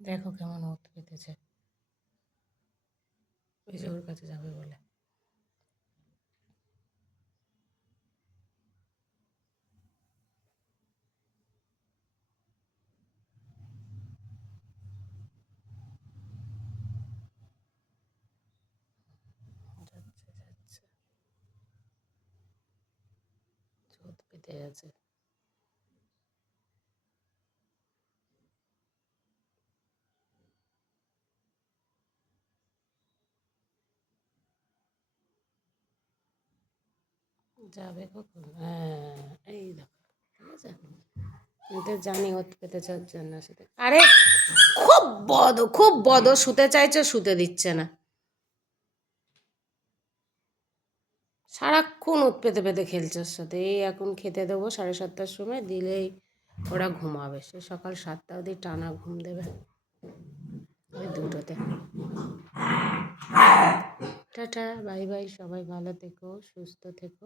দেখো কেমন ওত পেতেছে, ওই যে ওর কাছে যাবে বলে। যাচ্ছে যাচ্ছে, ওত পেতে গেছে। যাবে কখন? হ্যাঁ, এই দেখো, ঠিক আছে। আমি তো জানি ওত পেতেছে ওর জন্য শুতে। আরে খুব বদ, শুতে চাইছে, শুতে দিচ্ছে না। সারাক্ষণ ওত পেতে পেতে খেলছে ওর সাথে। এই এখন খেতে দেবো 7:30টার সময়, দিলেই ওরা ঘুমাবে। সে সকাল 7টা অবধি টানা ঘুম দেবে, ওই 2টোতে। টাটা, বাই বাই, সবাই ভালো থেকো, সুস্থ থেকো।